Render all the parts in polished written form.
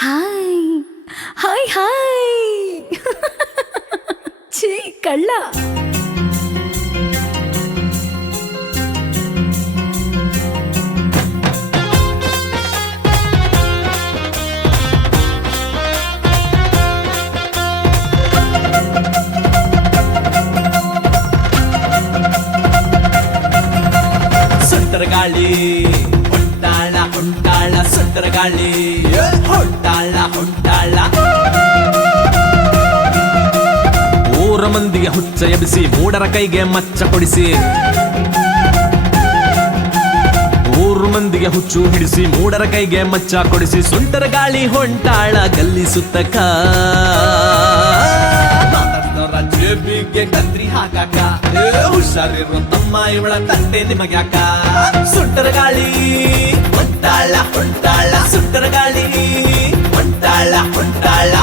Hi hi hi ಛೀ ಕಳ್ಳ. ಸುಂಟರ ಗಾಳಿ ಹೊಂಟಾಳ ಹೊಂಟಾಳ ಸುಂಟರ ಗಾಳಿ ಹೊಂಟಾಳ ಹೊಂಟಾಳ. ಊರ ಮಂದಿಗೆ ಹುಚ್ಚ ಎಬ್ಬಿಸಿ ಮೂಡರ ಕೈಗೆ ಮಚ್ಚ ಕೊಡಿಸಿ, ಊರು ಮಂದಿಗೆ ಹುಚ್ಚು ಹಿಡಿಸಿ ಮೂಡರ ಕೈಗೆ ಮಚ್ಚ ಕೊಡಿಸಿ ಸುಂಟರ ಗಾಳಿ ಹೊಂಟಾಳ ಗಲ್ಲಿ ಸುತ್ತಕ. ಜೇಬಿಗೆ ಕತ್ರಿ ಹಾಕಾಕ ಹುಷಾರಿರೋ ತಮ್ಮ ಇವಳ ತಂದೆ ನಿಮಗ್ಯಾಕ. ಸುಂಟರ ಗಾಳಿ ಹೊಂಟಾಳ ಹೊಂಟಾಳ ಸುಂಟರ ಗಾಳಿ ಹೊಂಟಾಳ ಹೊಂಟಾಳ.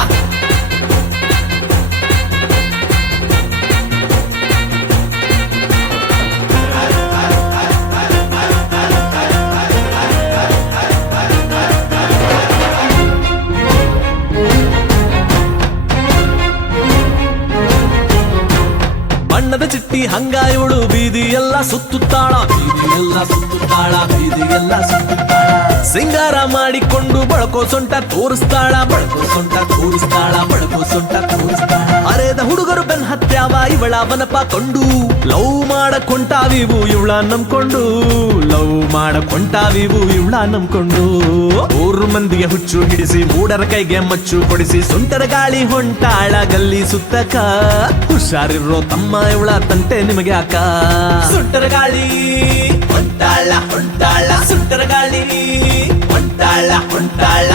ಬಣ್ಣದ ಚಿಟ್ಟಿ ಹಂಗ ಇವಳು ಬೀದಿ ಎಲ್ಲ ಸುತ್ತುತ್ತಾಳ, ಬೀದಿ ಎಲ್ಲ ಸುತ್ತುತ್ತಾಳ, ಬೀದಿ ಎಲ್ಲ ಸುತ್ತುತ್ತಾಳ. ಸಿಂಗಾರ ಮಾಡಿಕೊಂಡು ಬಳಕೋ ಸೊಂಟ ತೋರಿಸ್ತಾಳ, ಬಳಕೋ ಸೊಂಟ ತೋರಿಸ್ತಾಳ, ಬಳಕೋ ಸೊಂಟ ತೋರಿಸ್ತಾಳ. ಅರೆದ ಹುಡುಗರು ಬೆನ್ ಹತ್ಯಾವ ಇವಳ ಬನಪ ಕೊಂಡು, ಲವ್ ಮಾಡಕೊಂಟಾವಿವು ಇವಳ ನಂಬ್ಕೊಂಡು, ಲವ್ ಮಾಡಕೊಂಟಾವಿವು ಇವಳ ನಂಬ್ಕೊಂಡು. ಊರು ಮಂದಿಗೆ ಹುಚ್ಚು ಹಿಡಿಸಿ ಮೂಡರ ಕೈಗೆ ಮಚ್ಚು ಕೊಡಿಸಿ ಸುಂಟರ ಗಾಳಿ ಹೊಂಟಾಳ ಗಲ್ಲಿ ಸುತ್ತಕ. ಹುಷಾರಿರೋ ತಮ್ಮ ಇವಳ ತಂಟೆ ನಿಮಗೆ ಯಾಕ. ಸುಂಟರ ಗಾಳಿ ಹೊಂಟಾಳ ಹೊಂಟಾಳ ಸುಂಟರ ಗಾಳಿ ಹೊಂಟಾಳ ಹೊಂಟಾಳ.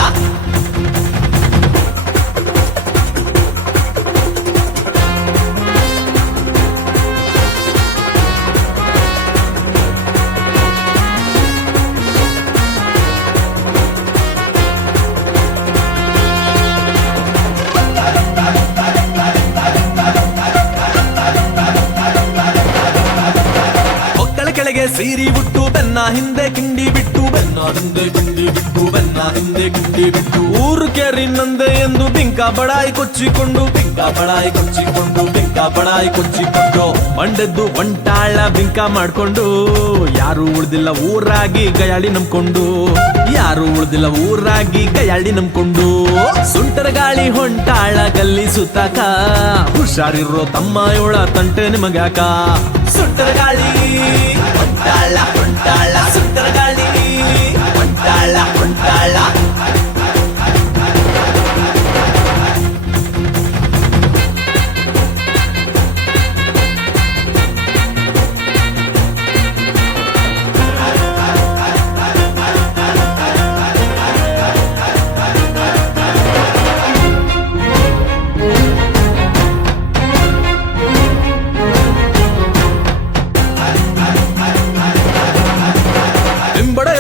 ಕೆಳಗೆ ಸೀರಿ ಬಿಟ್ಟು ಬೆನ್ನ ಹಿಂದೆ ಕಿಂಡಿ ಬಿಟ್ಟು, ಬೆನ್ನ ಹಿಂದೆ ಕಿಂಡಿ ಬಿಟ್ಟು, ಬೆನ್ನ ಹಿಂದೆ ಕಿಂಡಿ ಬಿಟ್ಟು. ಊರು ಕೇರಿ ನಂದೆ ಎಂದು ಬಿಂಕ ಬಡಾಯಿ ಕೊಚ್ಚಿಕೊಂಡು, ಬಿಂಕ ಬಡಾಯಿ ಕೊಚ್ಚಿಕೊಂಡು, ಬಿಂಕ ಬಡಾಯಿ ಕೊಚ್ಚಿಕೊಂಡು. ಮಂಡೆದ್ದು ಒಂಟಾಳ ಬಿಂಕ ಮಾಡ್ಕೊಂಡು, ಯಾರು ಉಳ್ದಿಲ್ಲ ಊರಾಗಿ ಗಯಾಳಿ ನಂಬ್ಕೊಂಡು, ಯಾರು ಉಳ್ದಿಲ್ಲ ಊರಾಗಿ ಗಯಾಳಿ ನಂಬ್ಕೊಂಡು. ಸುಂಟರ ಗಾಳಿ ಹೊಂಟಾಳ ಗಲ್ಲಿ ಸುತ್ತಾಕ. ಹುಷಾರಿರೋ ತಮ್ಮ ಇವಳ ತಂಟೆ ನಿಮಗ್ಯಾಕ. ಸುಂಟರ ಗಾಳಿ ಹೊಂಟಾಳ ಹೊಂಟಾಳ ಸುಂಟರ ಗಾಳಿ ಹೊಂಟಾಳ ಹೊಂಟಾಳ.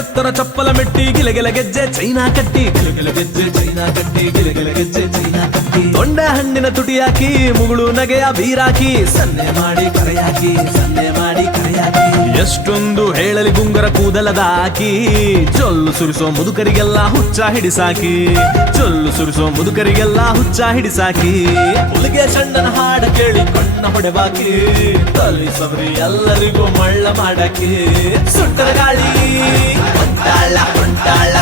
ಎತ್ತರ ಚಪ್ಪಲ ಮೆಟ್ಟಿ ಗಿಲಗಿಲ ಗೆಜ್ಜೆ ಚೈನಾ ಕಟ್ಟಿ, ಗಿಲಗಿಲ ಗೆಜ್ಜೆ ಚೈನಾ ಕಟ್ಟಿ, ಗಿಲಗಿಲ ಗೆಜ್ಜೆ ಚೈನಾ ಕಟ್ಟಿ. ತೊಂಡೆ ಹಣ್ಣಿನ ತುಟಿ ಹಾಕಿ ಮುಗುಳು ನಗೆಯ ಬೀರಾಕಿ, ಸನ್ನೆ ಮಾಡಿ ಕರೆಯಾಕಿ, ಸನ್ನೆ ಮಾಡಿ ಕರೆಯಾಕಿ. ಎಷ್ಟೊಂದು ಹೇಳಲಿ ಗುಂಗರ ಕೂದಲದಾಕಿ, ಚೊಲ್ಲು ಸುರಿಸೋ ಮುದುಕರಿಗೆಲ್ಲ ಹುಚ್ಚ ಹಿಡಿಸಾಕಿ, ಚೊಲ್ಲು ಸುರಿಸೋ ಮುದುಕರಿಗೆಲ್ಲ ಹುಚ್ಚ ಹಿಡಿಸಾಕಿ. ಹುಲಿಗೆ ಚಂಡನ ಹಾಡ ಕೇಳಿ ಕಣ್ಣ ಹೊಡೆವಾಕಿ, ತಲಿಸವ್ರಿ ಎಲ್ಲರಿಗೂ ಮಳ್ಳ ಮಾಡಾಕಿ. ಸುಂಟರ ಗಾಳಿ ಹೊಂಟಾಳ ಹೊಂಟಾಳ